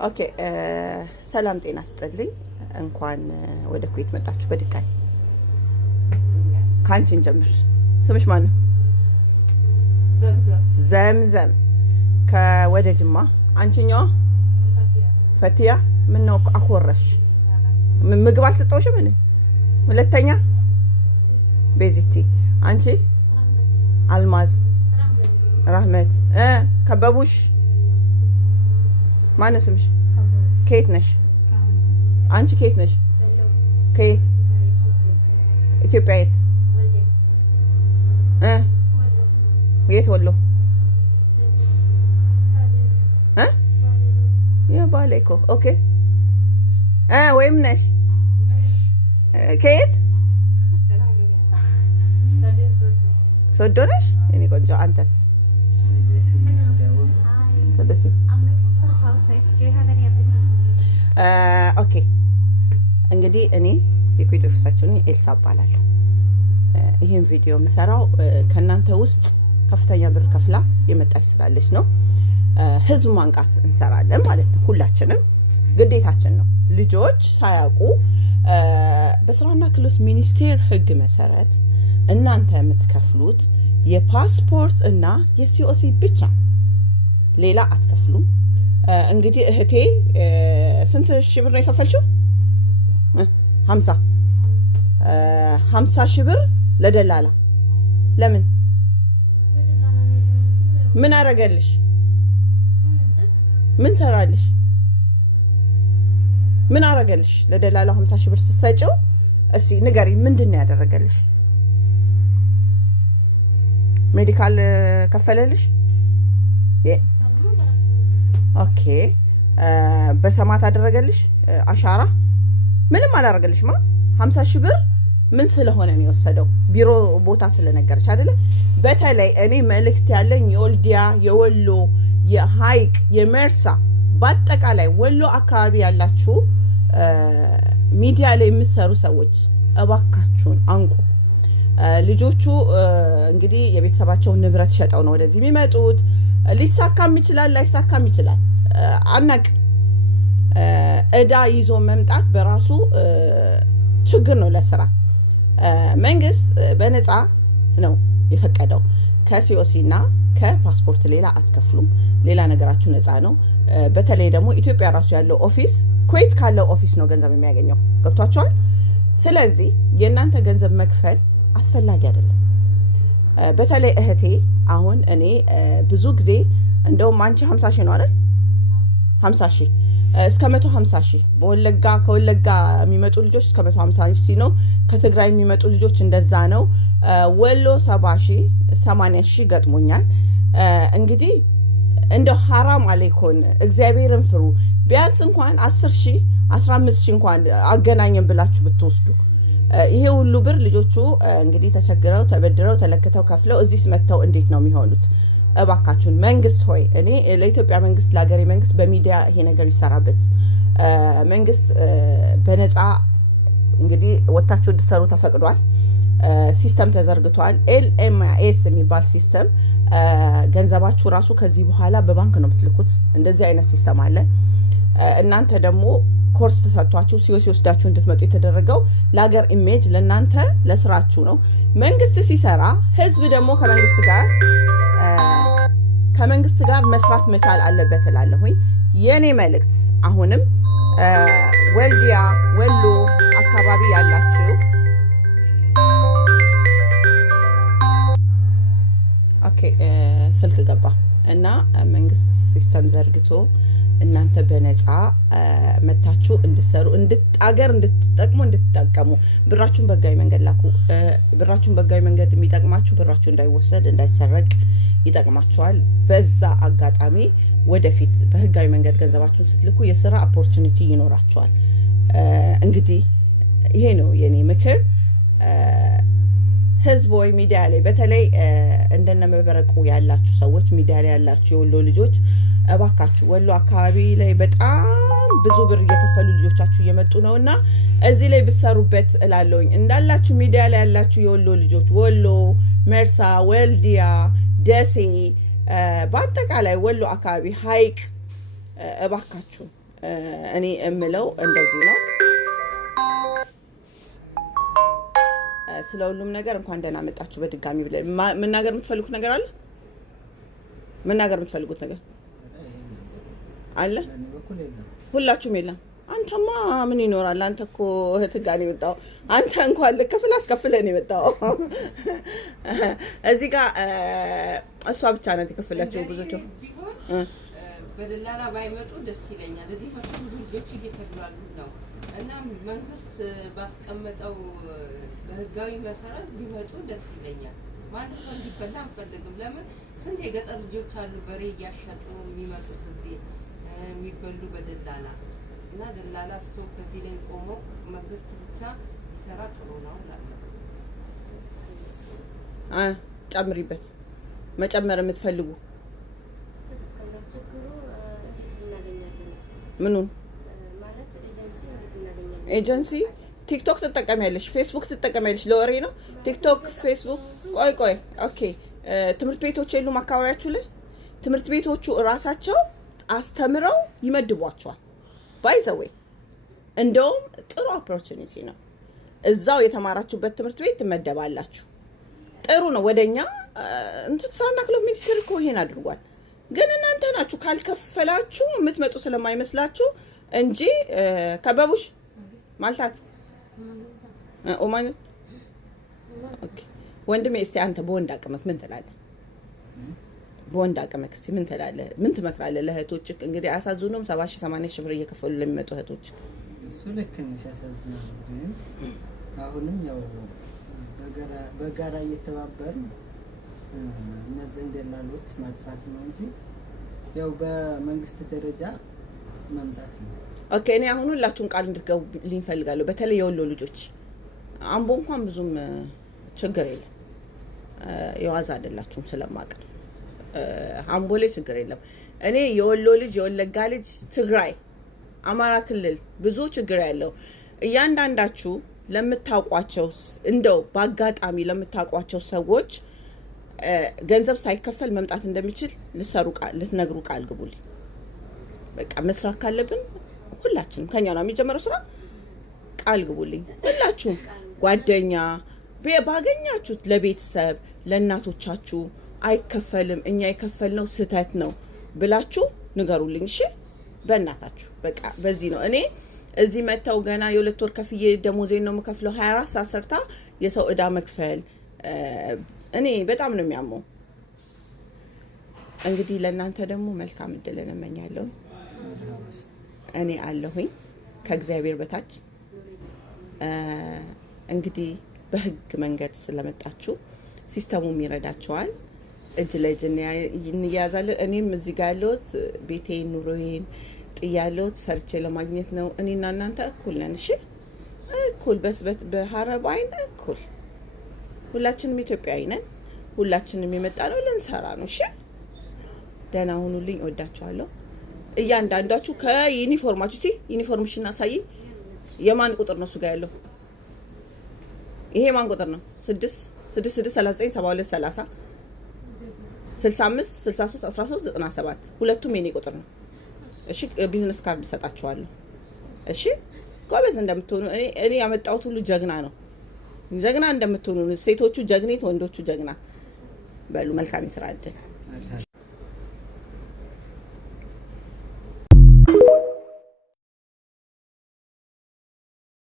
ኦኬ ሰላም ጤና ይስጥልኝ። እንኳን ወደ ኩዌት መጣችሁ በድጋሚ። ካንቺን ጀምር። ስምሽ ማን ነው? ዘምዘም ከወደ ጅማ። አንቺኛዋ ፈቲያ። ምን ነው አኮረፍሽ? ምግብ አልሰጠውሽም? ምን ሁለተኛ ቤዚቲ። አንቺ አልማዝ ራህመት ከበቡሽ። ማነው ስምሽ? ከየት ነሽ አንቺ? ከየት ነሽ? ከየት ኢትዮጵያ? የት የት? ወሎ ያ ባሌ እኮ። ኦኬ ወይም ነሽ ከየት? ሶዶ ነሽ? እኔ ቆንጆ። አንተስ? ኦኬ እንግዲህ እኔ የኩዌት ኦፊሳቸው ነኝ። ኤልሳ እባላለሁ። ይሄን ቪዲዮ የምሰራው ከእናንተ ውስጥ ከፍተኛ ብር ከፍላ የመጣች ስላለች ነው። ህዝብ ማንቃት እንሰራለን ማለት ነው። ሁላችንም ግዴታችን ነው። ልጆች ሳያውቁ በስራና ክህሎት ሚኒስቴር ህግ መሰረት እናንተ የምትከፍሉት የፓስፖርት እና የሲኦሲ ብቻ፣ ሌላ አትከፍሉም። እንግዲህ እህቴ ስንት ሺህ ብር ነው የከፈልሽው? 50 ሺህ ብር ለደላላ። ለምን? ምን አረገልሽ? ምን ሰራልሽ? ምን አረገልሽ? ለደላላው 50 ሺህ ብር ስትሰጪው እስኪ ንገሪ፣ ምንድን ነው ያደረገልሽ? ሜዲካል ከፈለልሽ? ኦኬ በሰማት አደረገልሽ? አሻራ? ምንም አላደረገልሽማ። 50 ሺህ ብር ምን ስለሆነ ነው የወሰደው? ቢሮ ቦታ ስለነገረች አይደለ? በተለይ እኔ መልእክት ያለኝ የወልዲያ፣ የወሎ፣ የሀይቅ፣ የመርሳ በአጠቃላይ ወሎ አካባቢ ያላችሁ ሚዲያ ላይ የምትሰሩ ሰዎች እባካችሁን አንቁ። ልጆቹ እንግዲህ የቤተሰባቸውን ንብረት ሸጠው ነው ወደዚህ የሚመጡት። ሊሳካም ይችላል፣ ላይሳካም ይችላል፣ አናቅ። እዳ ይዞ መምጣት በራሱ ችግር ነው ለስራ። መንግስት በነፃ ነው የፈቀደው። ከሲኦሲ እና ከፓስፖርት ሌላ አትከፍሉም። ሌላ ነገራችሁ ነፃ ነው። በተለይ ደግሞ ኢትዮጵያ ራሱ ያለው ኦፊስ ኩዌት ካለው ኦፊስ ነው ገንዘብ የሚያገኘው። ገብቷቸዋል። ስለዚህ የእናንተ ገንዘብ መክፈል አስፈላጊ አይደለም። በተለይ እህቴ አሁን እኔ ብዙ ጊዜ እንደውም አንቺ 50 ሺህ ነው አይደል? 50 ሺህ እስከ 150 ሺህ በወለጋ ከወለጋ የሚመጡ ልጆች እስከ 150 ሺህ ነው። ከትግራይ የሚመጡ ልጆች እንደዛ ነው። ወሎ 70 ሺህ 80 ሺህ ገጥሞኛል። እንግዲህ እንደው ሐራም አለይኮን እግዚአብሔርን ፍሩ። ቢያንስ እንኳን 10 ሺህ 15 ሺህ እንኳን አገናኘን ብላችሁ ብትወስዱ ይሄ ሁሉ ብር ልጆቹ እንግዲህ ተቸግረው ተበድረው ተለክተው ከፍለው እዚህ መጥተው እንዴት ነው የሚሆኑት? እባካችሁን መንግስት ሆይ፣ እኔ ለኢትዮጵያ መንግስት ለሀገሬ መንግስት በሚዲያ ይሄ ነገር ይሰራበት። መንግስት በነፃ እንግዲህ ወታችሁ እንድሰሩ ተፈቅዷል። ሲስተም ተዘርግቷል። LMS የሚባል ሲስተም ገንዘባችሁ ራሱ ከዚህ በኋላ በባንክ ነው የምትልኩት። እንደዚህ አይነት ሲስተም አለ። እናንተ ደግሞ ኮርስ ተሰጥቷችሁ ሲኦሲ ወስዳችሁ እንድትመጡ የተደረገው ለሀገር ኢሜጅ ለእናንተ ለስራችሁ ነው። መንግስት ሲሰራ ህዝብ ደግሞ ከመንግስት ጋር መስራት መቻል አለበት እላለሁኝ። የኔ መልእክት አሁንም ወልዲያ፣ ወሎ አካባቢ ያላችሁ ኦኬ ስልክ ገባ እና መንግስት ሲስተም ዘርግቶ እናንተ በነፃ መታችሁ እንድትሰሩ አገር እንድትጠቅሙ እንድትጠቀሙ ብራችሁን በህጋዊ መንገድ ላኩ። ብራችሁን በህጋዊ መንገድ የሚጠቅማችሁ ብራችሁ እንዳይወሰድ እንዳይሰረቅ ይጠቅማችኋል። በዛ አጋጣሚ ወደፊት በህጋዊ መንገድ ገንዘባችሁን ስትልኩ የስራ ኦፖርቹኒቲ ይኖራችኋል። እንግዲህ ይሄ ነው የኔ ምክር። ህዝብ ወይ ሚዲያ ላይ በተለይ እንደነመበረቁ ያላችሁ ሰዎች ሚዲያ ላይ ያላችሁ የወሎ ልጆች እባካችሁ ወሎ አካባቢ ላይ በጣም ብዙ ብር እየከፈሉ ልጆቻችሁ እየመጡ ነውና እዚህ ላይ ብትሰሩበት እላለሁኝ። እንዳላችሁ ሚዲያ ላይ ያላችሁ የወሎ ልጆች ወሎ፣ መርሳ፣ ወልዲያ፣ ደሴ በአጠቃላይ ወሎ አካባቢ ሀይቅ እባካችሁ እኔ እምለው እንደዚህ ነው። ስለ ሁሉም ነገር እንኳን ደህና መጣችሁ በድጋሚ ብለን መናገር የምትፈልጉት ነገር አለ? መናገር የምትፈልጉት ነገር አለ? ሁላችሁም የለም። አንተማ ምን ይኖራል? አንተ እኮ እህት ጋር ነው የመጣው። አንተ እንኳን ልከፍል አስከፍለህ ነው የመጣው። እዚህ ጋር እሷ ብቻ ናት የከፈለችው። ብዙዎቹ በደላላ ባይመጡ ደስ ይለኛል። እዚህ ፈሱ ልጆች እየተግባሉ ነው እና መንግስት ባስቀመጠው በህጋዊ መሰረት ቢመጡ ደስ ይለኛል። ማንም ሰው እንዲበላ አንፈልግም። ለምን ስንት የገጠር ልጆች አሉ በሬ እያሸጡ የሚመጡት እዚህ የሚበሉ በደላላ እና ደላላ ስቶፕ ከዚህ ላይ ቆሞ መንግስት ብቻ ይሰራ ጥሩ ነው እላለሁ። ጨምሪበት። መጨመር የምትፈልጉ ምኑን ኤጀንሲ ቲክቶክ ትጠቀሚያለሽ? ፌስቡክ ትጠቀሚያለሽ? ለወሬ ነው ቲክቶክ ፌስቡክ። ቆይ ኦኬ። ትምህርት ቤቶች የሉም አካባቢያችሁ ላይ? ትምህርት ቤቶቹ እራሳቸው አስተምረው ይመድቧቸዋል። ባይ ዘ ዌይ እንደውም ጥሩ ኦፖርቹኒቲ ነው። እዛው የተማራችሁበት ትምህርት ቤት ትመደባላችሁ። ጥሩ ነው። ወደኛ እንትን ስራና ክህሎት ሚኒስቴር እኮ ይሄን አድርጓል። ግን እናንተ ናችሁ ካልከፈላችሁ የምትመጡ ስለማይመስላችሁ እንጂ ከበቡሽ ማልታት ኦማን ኦኬ። ወንድሜ እስቲ አንተ በወንድ አቅመክ ምን ትላለህ? በወንድ አቅመክ እስቲ ምን ትላለህ? ምን ትመክራለህ ለእህቶችህ? እንግዲህ አያሳዝኑም? 70,000 80,000 ብር እየከፈሉ ለሚመጡ እህቶች እሱ ልክ ነሽ፣ ያሳዝናል። ግን አሁንም ያው በጋራ እየተባበርን እነዚህ እንደላሉት ማጥፋት ነው እንጂ ያው በመንግስት ደረጃ መምጣት ነው። ኦኬ። እኔ አሁን ሁላችሁን ቃል እንድትገቡልኝ እፈልጋለሁ። በተለይ የወሎ ልጆች አምቦ እንኳን ብዙም ችግር የለም፣ የዋዛ አይደላችሁም ስለማቅ ነው። አምቦ ላይ ችግር የለም። እኔ የወሎ ልጅ፣ የወለጋ ልጅ፣ ትግራይ፣ አማራ ክልል ብዙ ችግር ያለው እያንዳንዳችሁ ለምታውቋቸው እንደው በአጋጣሚ ለምታውቋቸው ሰዎች ገንዘብ ሳይከፈል መምጣት እንደሚችል ልትነግሩ ቃል ግቡልኝ። በቃ መስራት ካለብን ሁላችንም ከኛ ነው የሚጀምረው ስራ። ቃል ግቡልኝ ሁላችሁም። ጓደኛ ባገኛችሁት ለቤተሰብ ለእናቶቻችሁ አይከፈልም እኛ የከፈልነው ስህተት ነው ብላችሁ ንገሩልኝ። እሺ በእናታችሁ በቃ በዚህ ነው። እኔ እዚህ መተው ገና የ2 ወር ከፍዬ ደሞዜን ነው የምከፍለው። 24 ሰዓት ሰርታ የሰው ዕዳ መክፈል እኔ በጣም ነው የሚያመው። እንግዲህ ለእናንተ ደግሞ መልካም እድልን እመኛለሁ። እኔ አለሁኝ ከእግዚአብሔር በታች። እንግዲህ በህግ መንገድ ስለመጣችሁ ሲስተሙም ይረዳችኋል። እጅ ለእጅ እንያያዛለን። እኔም እዚህ ጋር ያለሁት ቤቴን ኑሮዬን ጥያለሁት ሰርቼ ለማግኘት ነው። እኔና እናንተ እኩል ነን። እሺ እኩል በሀረብ አይን እኩል ሁላችንም ኢትዮጵያዊ ነን። ሁላችንም የመጣ ነው ልንሰራ ነው። እሺ ደህና ሁኑልኝ። እወዳችኋለሁ። እያንዳንዳችሁ ከዩኒፎርማችሁ ዩኒፎርምሽን አሳይ። የማን ቁጥር ነው እሱ ጋር ያለው? ይሄ ማን ቁጥር ነው? 6 6 6 39 72 30 65 63 13 97 ሁለቱም የኔ ቁጥር ነው። እሺ ቢዝነስ ካርድ ሰጣችኋለሁ። እሺ ጎበዝ እንደምትሆኑ እኔ ያመጣሁት ሁሉ ጀግና ነው። ጀግና እንደምትሆኑ ሴቶቹ ጀግኒት፣ ወንዶቹ ጀግና። በሉ መልካም ይስራ አይደል?